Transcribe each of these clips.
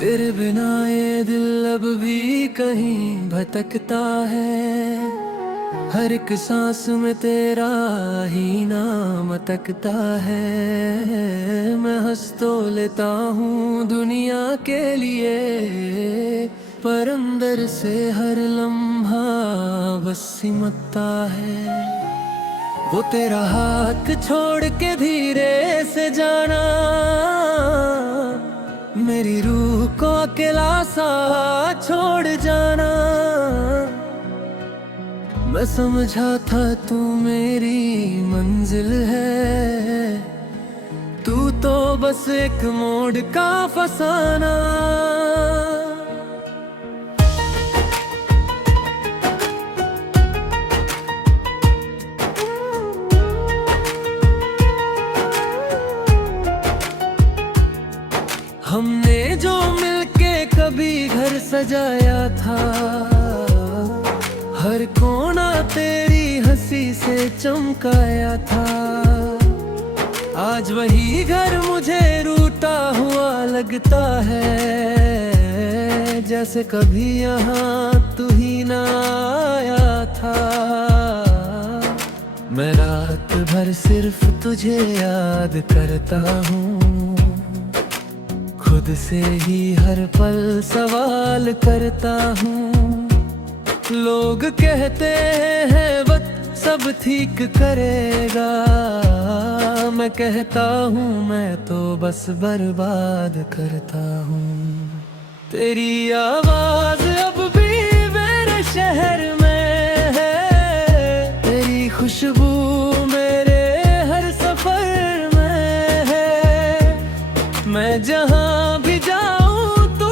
तेरे बिना ये दिल अब भी कहीं भटकता है। हर एक सांस में तेरा ही नाम अटकता है। मैं हंस तो लेता हूँ दुनिया के लिए, पर अंदर से हर लम्हा बस सिमटता है। वो तेरा हाथ छोड़ के धीरे से जाना, मेरी रूह को अकेला सा छोड़ जाना। मैं समझा था तू मेरी मंजिल है, तू तो बस एक मोड़ का फसाना। हमने जो मिलके कभी घर सजाया था, हर कोना तेरी हंसी से चमकाया था। आज वही घर मुझे रूठा हुआ लगता है, जैसे कभी यहाँ तू ही ना आया था। मैं रात भर सिर्फ तुझे याद करता हूँ, खुद से ही हर पल सवाल करता हूँ। लोग कहते हैं वक्त सब ठीक करेगा, मैं कहता हूँ मैं तो बस बर्बाद करता हूँ। तेरी आवाज अब भी मेरे शहर में है, तेरी खुशबू मेरे हर सफर में है। मैं जहाँ भी जाऊँ तू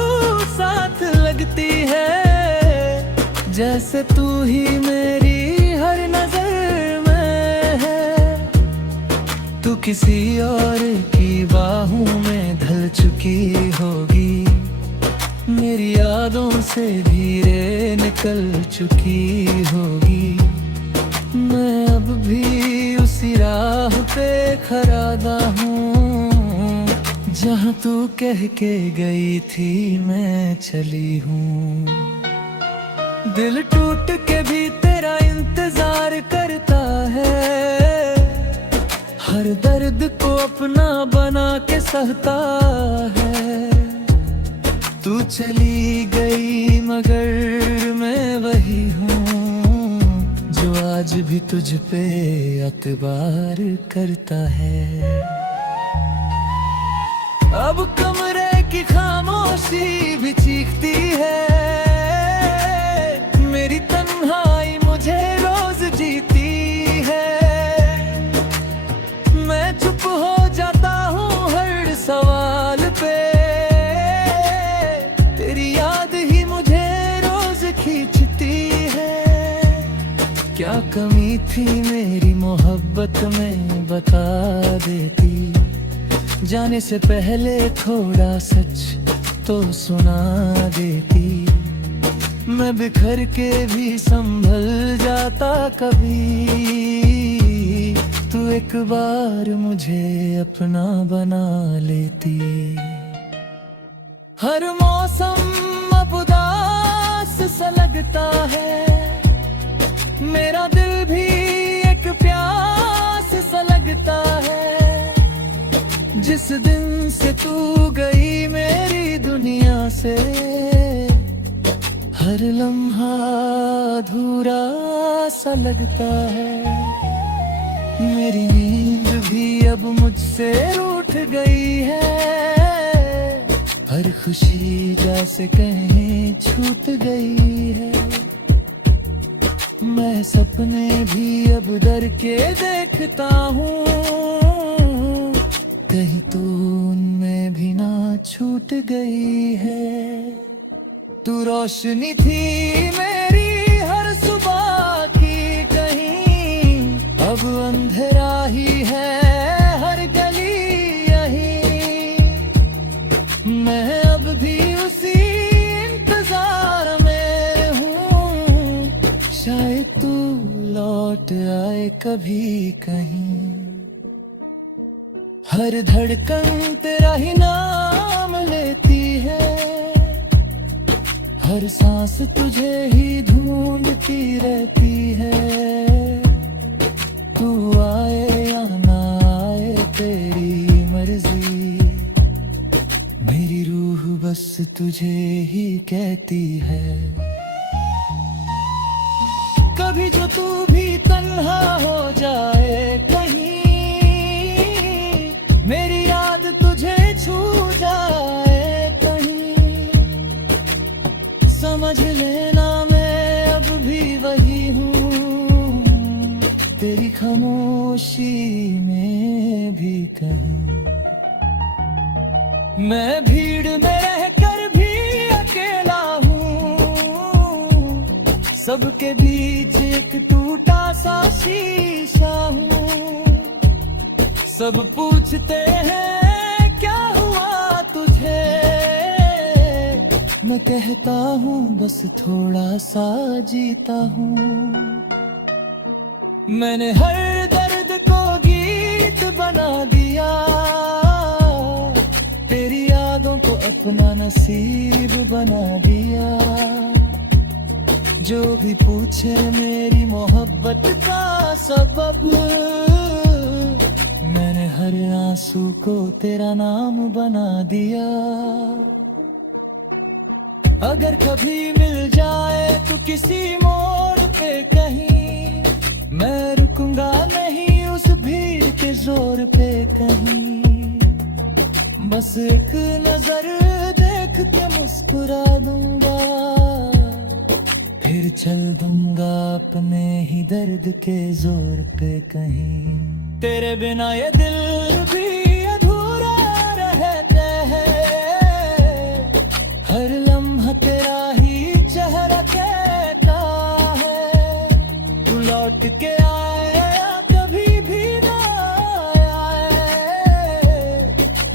साथ लगती है, जैसे तू ही मेरी हर नजर में है। तू किसी और की बाहों में ढल चुकी होगी, मेरी यादों से धीरे निकल चुकी होगी। मैं अब भी उसी राह पे खड़ा हूँ, जहाँ तू कह के गई थी मैं चली हूँ। दिल टूट के भी तेरा इंतजार करता है, हर दर्द को अपना बना के सहता है। तू चली गई मगर मैं वही हूँ, जो आज भी तुझ पे एतबार करता है। अब कमरे की खामोशी भी चीखती है, मेरी तन्हाई मुझे रोज जीती है। मैं चुप हो जाता हूँ हर सवाल पे, तेरी याद ही मुझे रोज खींचती है। क्या कमी थी मेरी मोहब्बत में बता देती, जाने से पहले थोड़ा सच तो सुना देती। मैं बिखर के भी संभल जाता कभी, तू एक बार मुझे अपना बना लेती। हर मौसम अब उदास सा लगता है, मेरा दिल भी एक प्यास सा लगता है। जिस दिन से तू गई मेरी दुनिया से, हर लम्हा अधूरा सा लगता है। मेरी नींद भी अब मुझसे रूठ गई है, हर खुशी जैसे कहीं छूट गई है। मैं सपने भी अब डर के देखता हूँ, कहीं तो उनमें भी ना छूट गई है। तू रोशनी थी मेरी हर सुबह की कहीं, अब अंधेरा ही है हर गली यही। मैं अब भी उसी इंतजार में हूँ, शायद तू लौट आए कभी कहीं। हर धड़कन तेरा ही नाम लेती है, हर सांस तुझे ही ढूंढती रहती है। तू आए या ना आए तेरी मर्जी, मेरी रूह बस तुझे ही कहती है। कभी जो तू भी तन्हा हो जाए कहीं, मेरी याद तुझे छू जाए कहीं, समझ लेना मैं अब भी वही हूँ, तेरी खामोशी में भी कहीं। मैं भीड़ में रहकर भी अकेला हूँ, सबके बीच एक टूटा सा शीशा हूँ। सब पूछते हैं क्या हुआ तुझे, मैं कहता हूँ बस थोड़ा सा जीता हूँ। मैंने हर दर्द को गीत बना दिया, तेरी यादों को अपना नसीब बना दिया। जो भी पूछे मेरी मोहब्बत का सबब, मैंने हर आंसू को तेरा नाम बना दिया। अगर कभी मिल जाए तो किसी मोड़ पे कहीं, मैं रुकूंगा नहीं उस भीड़ के जोर पे कहीं। बस एक नजर देख के मुस्कुरा दूंगा, फिर चल दूंगा अपने ही दर्द के जोर पे कहीं। तेरे बिना ये दिल भी अधूरा रहता है, हर लम्हा तेरा ही चेहरा कहता है। तू लौट के आए या कभी भी ना आए,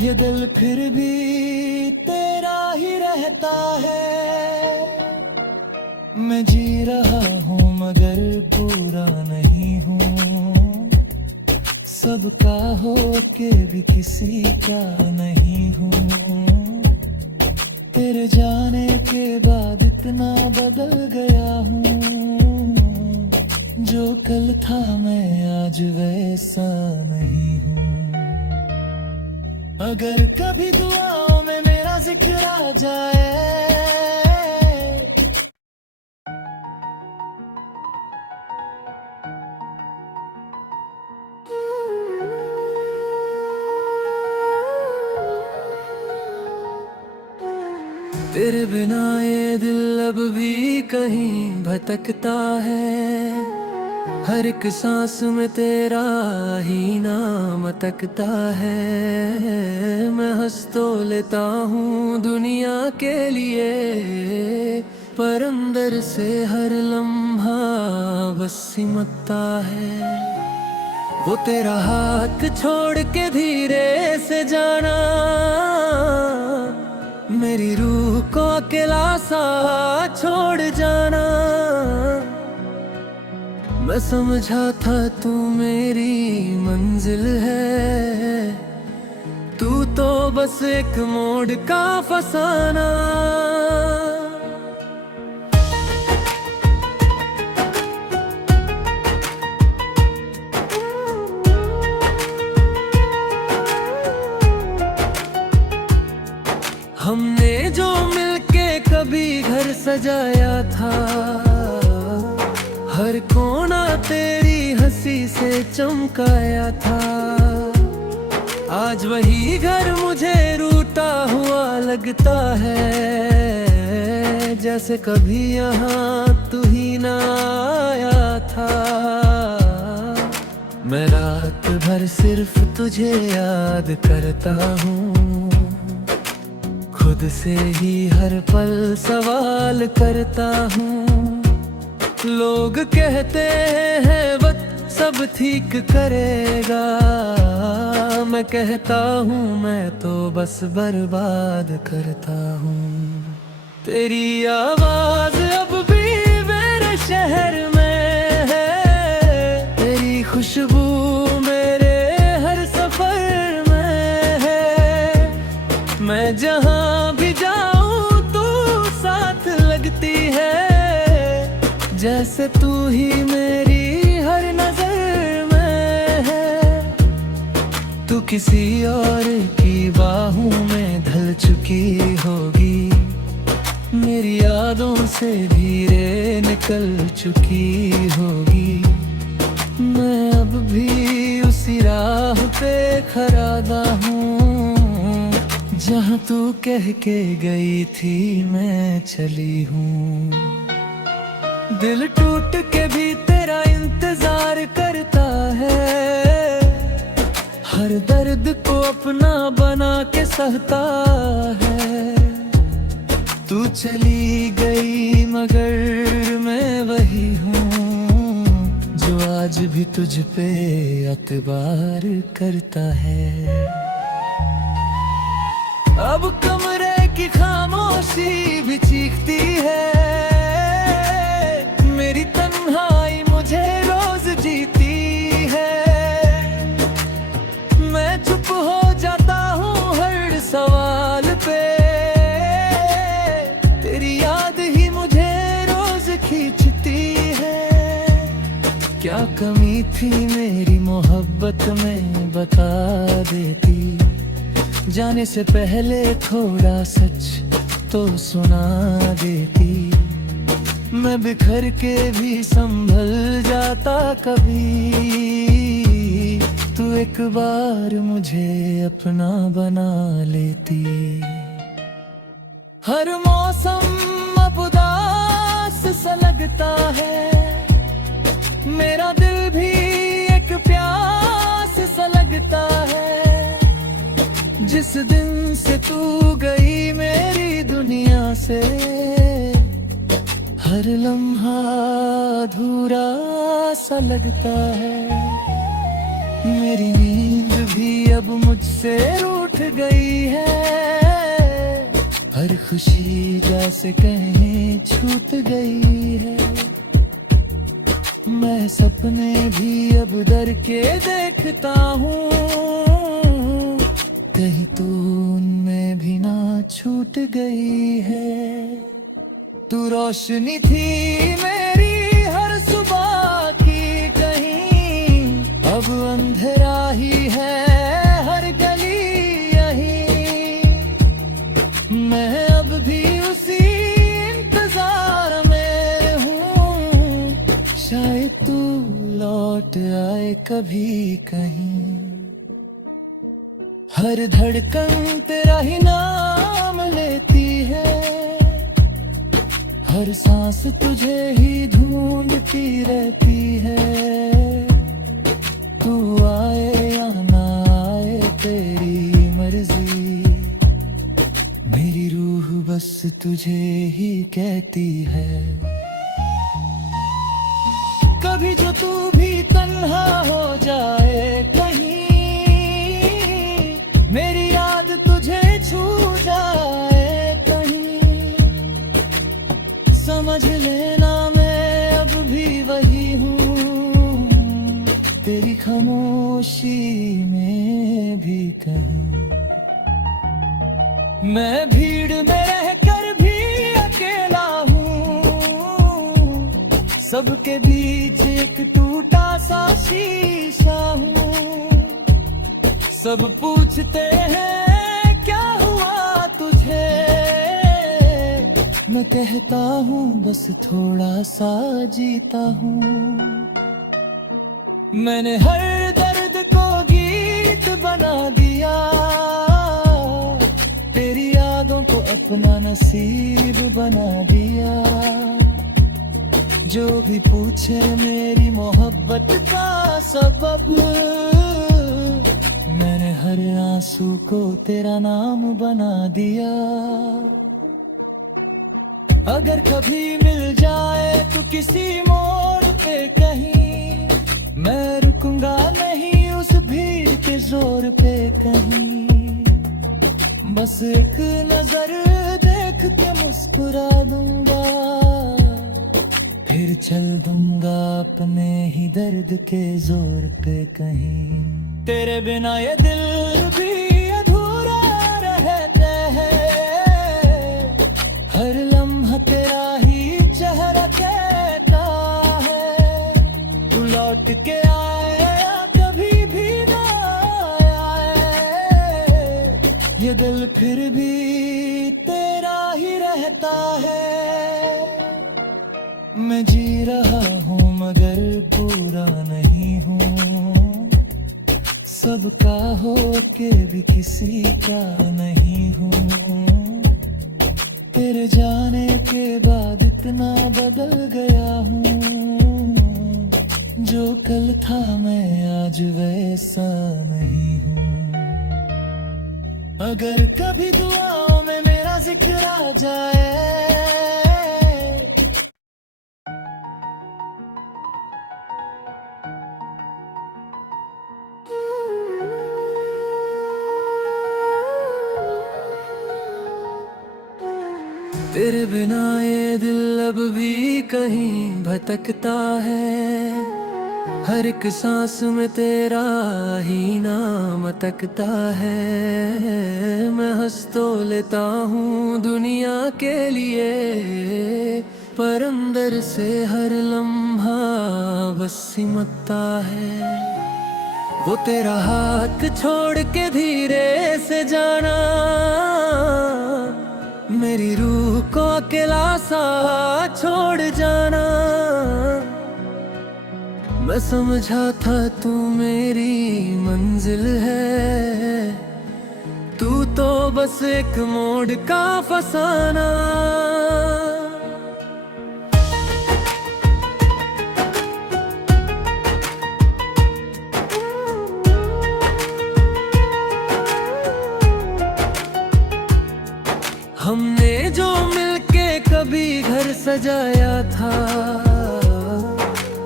ये दिल फिर भी तेरा ही रहता है। मैं जी रहा हूँ मगर पूरा नहीं हूँ, सबका हो के भी किसी का नहीं हूँ। तेरे जाने के बाद इतना बदल गया हूँ, जो कल था मैं आज वैसा नहीं हूँ। अगर कभी दुआओं में मेरा जिक्र आ जाए, तेरे बिना ये दिल अब भी कहीं भटकता है। हर एक सांस में तेरा ही नाम अटकता है। मैं हंस तो लेता हूँ दुनिया के लिए, पर अंदर से हर लम्हा बस सिमटता है। वो तेरा हाथ छोड़ के धीरे से जाना, मेरी रूह को अकेला सा छोड़ जाना। मैं समझा था तू मेरी मंजिल है, तू तो बस एक मोड़ का फसाना। हमने जो मिलके कभी घर सजाया था, हर कोना तेरी हंसी से चमकाया था। आज वही घर मुझे रूठा हुआ लगता है, जैसे कभी यहाँ तू ही ना आया था। मैं रात भर सिर्फ तुझे याद करता हूँ, खुद से ही हर पल सवाल करता हूँ। लोग कहते हैं वक्त सब ठीक करेगा, मैं कहता हूँ मैं तो बस बर्बाद करता हूँ। तेरी आवाज अब भी मेरे शहर में है, तेरी खुशबू मेरे हर सफर में है। मैं जहाँ भी जाऊँ तू साथ लगती जैसे तू ही मेरी हर नजर में है, तू किसी और की बाहों में ढल चुकी होगी, मेरी यादों से धीरे निकल चुकी होगी। मैं अब भी उसी राह पे खड़ा हूँ, जहाँ तू कह के गई थी मैं चली हूँ। दिल टूट के भी तेरा इंतजार करता है, हर दर्द को अपना बना के सहता है। तू चली गई मगर मैं वही हूँ, जो आज भी तुझ पे एतबार करता है। अब कमरे की खामोशी भी चीखती है, मेरी तन्हाई मुझे रोज जीती है। मैं चुप हो जाता हूँ हर सवाल पे, तेरी याद ही मुझे रोज खींचती है। क्या कमी थी मेरी मोहब्बत में बता देती, जाने से पहले थोड़ा सच तो सुना देती। मैं बिखर के भी संभल जाता कभी, तू एक बार मुझे अपना बना लेती। हर मौसम अब उदास सा लगता है, मेरा दिल भी एक प्यास सा लगता है। जिस दिन से तू गई मेरी दुनिया से, हर लम्हा अधूरा सा लगता है। मेरी नींद भी अब मुझसे रूठ गई है, हर खुशी जैसे कहीं छूट गई है। मैं सपने भी अब डर के देखता हूँ, कहीं तो उनमें भी ना छूट गई है। तू रोशनी थी मेरी हर सुबह की कहीं, अब अंधेरा ही है हर गली यही। मैं अब भी उसी इंतजार में हूँ, शायद तू लौट आए कभी कहीं। हर धड़कन तेरा ही नाम लेती है, हर सांस तुझे ही ढूंढती रहती है। तू आए या ना आए तेरी मर्जी, मेरी रूह बस तुझे ही कहती है। कभी जो तू भी तन्हा हो जाए कहीं, मेरी याद तुझे छू जाए कहीं, समझ लेना मैं अब भी वही हूँ, तेरी खामोशी में भी कहीं। मैं भीड़ में रहकर भी अकेला हूँ, सबके बीच एक टूटा सा शीशा हूँ। सब पूछते हैं क्या हुआ तुझे, मैं कहता हूँ बस थोड़ा सा जीता हूँ। मैंने हर दर्द को गीत बना दिया, तेरी यादों को अपना नसीब बना दिया। जो भी पूछे मेरी मोहब्बत का सबब, मैंने हर आंसू को तेरा नाम बना दिया। अगर कभी मिल जाए तो किसी मोड़ पे कहीं, मैं रुकूंगा नहीं उस भीड़ के जोर पे कहीं। बस एक नजर देख के मुस्कुरा दूंगा, फिर चल दूंगा अपने ही दर्द के जोर पे कहीं। तेरे बिना ये दिल भी अधूरा रहता है, हर लम्हा तेरा ही चेहरा कहता के आए या कभी भी ना आए, ये दिल फिर भी तेरा ही रहता है। मैं जी रहा हूँ मगर पूरा नहीं हूँ, सबका हो के भी किसी का नहीं हूँ। तेरे जाने के बाद इतना बदल गया हूँ, जो कल था मैं आज वैसा नहीं हूँ। अगर कभी दुआओं में मेरा जिक्र आ जाए, तेरे बिना ये दिल अब भी कहीं भटकता है। हर एक सांस में तेरा ही नाम अटकता है। मैं हंस तो लेता हूँ दुनिया के लिए, पर अंदर से हर लम्हा बस सिमटता है। वो तेरा हाथ छोड़ के धीरे से जाना, मेरी रूह को अकेला सा छोड़ जाना। मैं समझा था तू मेरी मंजिल है, तू तो बस एक मोड़ का फसाना। हमने जो मिलके कभी घर सजाया था,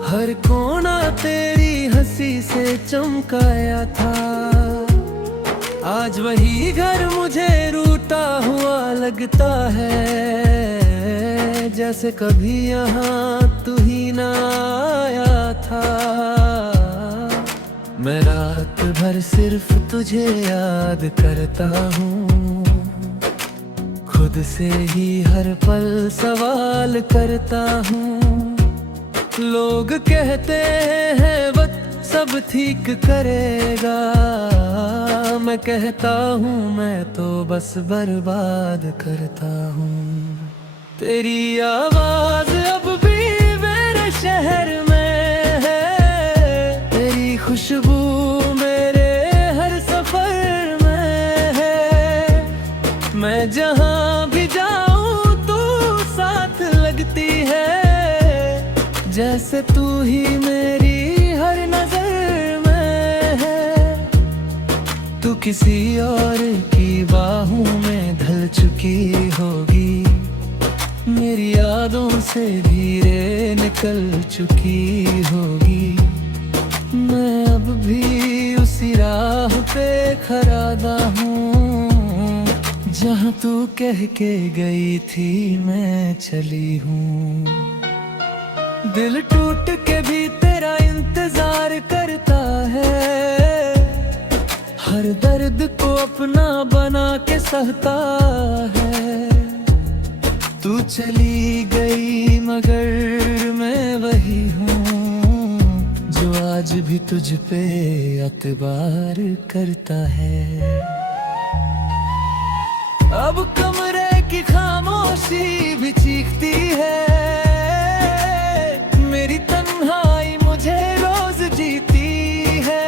हर कोना तेरी हंसी से चमकाया था। आज वही घर मुझे रूठा हुआ लगता है, जैसे कभी यहाँ तू ही ना आया था। मैं रात भर सिर्फ तुझे याद करता हूँ, खुद से ही हर पल सवाल करता हूँ। लोग कहते हैं वक्त सब ठीक करेगा, मैं कहता हूँ मैं तो बस बर्बाद करता हूँ। तेरी आवाज अब भी मेरे शहर में है, तेरी खुशबू मेरे हर सफर में है। मैं जहाँ भी जाऊँ तू साथ लगती है, जैसे तू ही मेरी हर नजर में है। तू किसी और की बाहों में ढल चुकी होगी, मेरी यादों से धीरे निकल चुकी होगी। मैं अब भी उसी राह पे खड़ा हूँ, जहाँ तू कह के गई थी मैं चली हूँ। दिल टूट के भी तेरा इंतजार करता है, हर दर्द को अपना बना के सहता है। तू चली गई मगर मैं वही हूँ, जो आज भी तुझ पे एतबार करता है। अब कमरे की खामोशी भी चीखती है, मेरी तन्हाई मुझे रोज जीती है।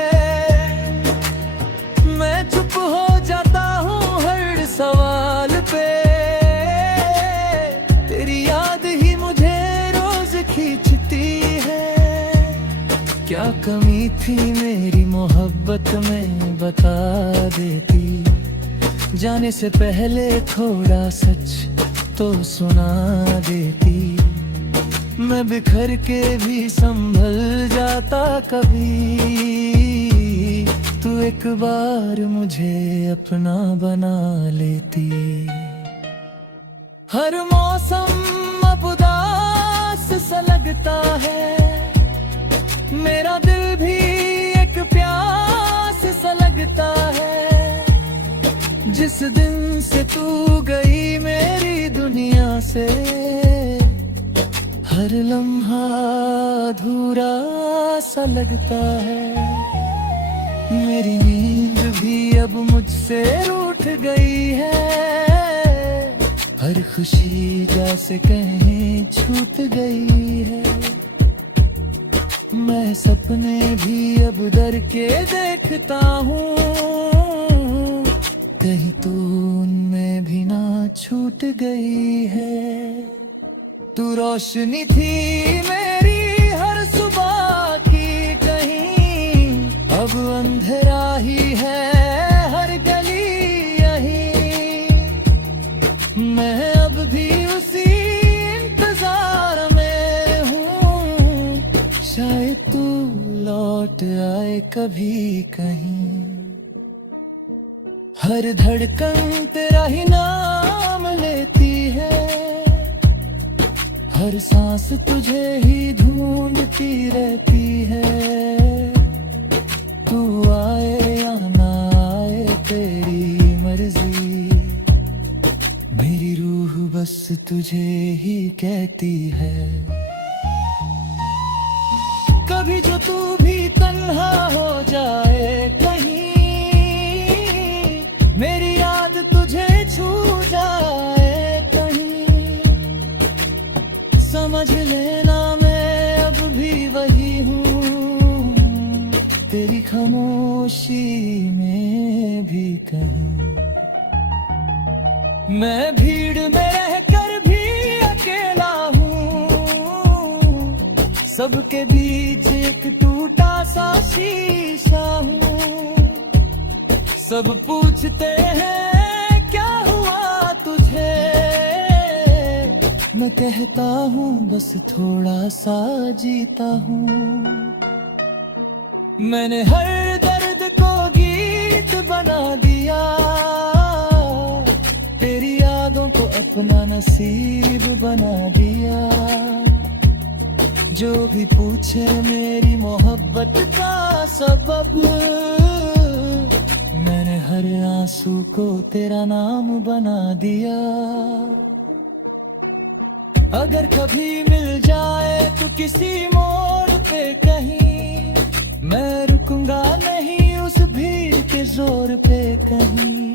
मैं चुप हो जाता हूँ हर सवाल पे, तेरी याद ही मुझे रोज खींचती है। क्या कमी थी मेरी मोहब्बत में बता देती, जाने से पहले थोड़ा सच तो सुना देती। मैं बिखर के भी संभल जाता कभी, तू एक बार मुझे अपना बना लेती। हर मौसम अब उदास सा लगता है, मेरा दिल भी एक प्यास सा लगता है। जिस दिन से तू गई मेरी दुनिया से, हर लम्हा अधूरा सा लगता है, मेरी नींद भी अब मुझसे रूठ गई है, हर खुशी जैसे कहीं छूट गई है। मैं सपने भी अब डर के देखता हूँ, कहीं तो उनमें भी ना छूट गई है। तू रोशनी थी मेरी हर सुबह की, कहीं अब अंधेरा ही है हर गली यही। मैं अब भी उसी इंतजार में हूँ, शायद तू लौट आए कभी कहीं। हर धड़कन तेरा ही नाम लेती है, हर सांस तुझे ही ढूंढती रहती है। तू आए या ना आए तेरी मर्जी, मेरी रूह बस तुझे ही कहती है। कभी जो तू भी तन्हा हो जाए कहीं, मेरी याद तुझे छू जाए कहीं, समझ लेना मैं अब भी वही हूँ, तेरी खामोशी में भी कहीं। मैं भीड़ में रहकर भी अकेला हूँ, सबके बीच एक टूटा सा शीशा हूँ। सब पूछते हैं क्या हुआ तुझे, मैं कहता हूँ बस थोड़ा सा जीता हूँ। मैंने हर दर्द को गीत बना दिया, तेरी यादों को अपना नसीब बना दिया। जो भी पूछे मेरी मोहब्बत का सबब, मैंने हर आंसू को तेरा नाम बना दिया। अगर कभी मिल जाए तो किसी मोड़ पे कहीं, मैं रुकूंगा नहीं उस भीड़ के जोर पे कहीं।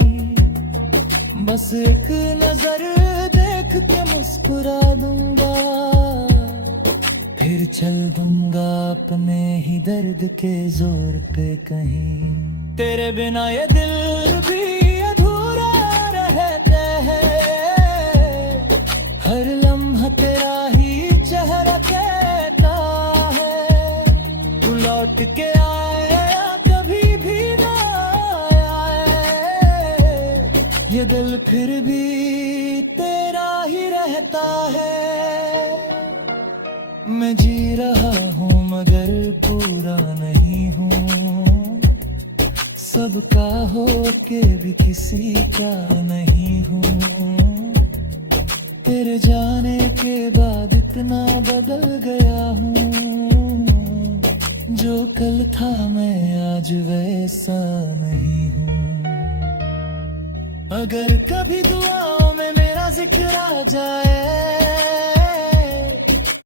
बस एक नजर देख के मुस्कुरा दूंगा, फिर चल दूंगा अपने ही दर्द के जोर पे कहीं। तेरे बिना ये दिल भी अधूरा रहता है, हर लम्हा तेरा ही चेहरा कहता है। तू लौट के आए कभी भी ना आए, ये दिल फिर भी तेरा ही रहता है। मैं जी रहा हूँ मगर पूरा नहीं हूँ, सबका हो के भी किसी का नहीं हूँ। तेरे जाने के बाद इतना बदल गया हूँ, जो कल था मैं आज वैसा नहीं हूँ। अगर कभी दुआओं में मेरा जिक्र आ जाए,